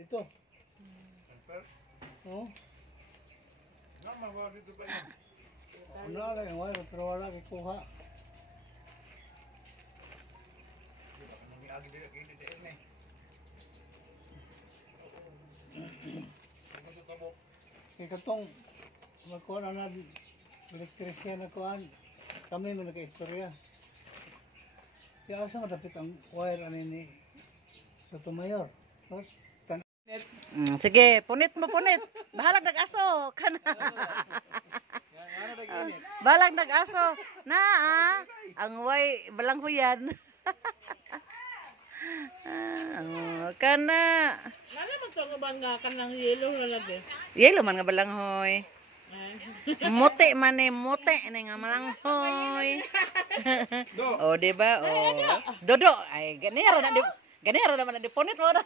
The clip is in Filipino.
Ito. Oh. Ano lang, wala, pero wala kukuha. Katong magkuha na elektrisyan na kuhaan. Kami mo naka-istorya. Kaya asa madapit ang wire ani ni Sotomayor. Sige, punit mo punit. Bahalag nag-aso. Kana. Balag nag-aso. Ang way balang huyan. Kana. Nala magtungubang nga kanang yelo lalagi. Yelo man nga balanghoy. Mote man ni mote ni nga malanghoy. Oh, di ba? Oh. Dodo ay ganira na di. Ganira naman na di punit mo na.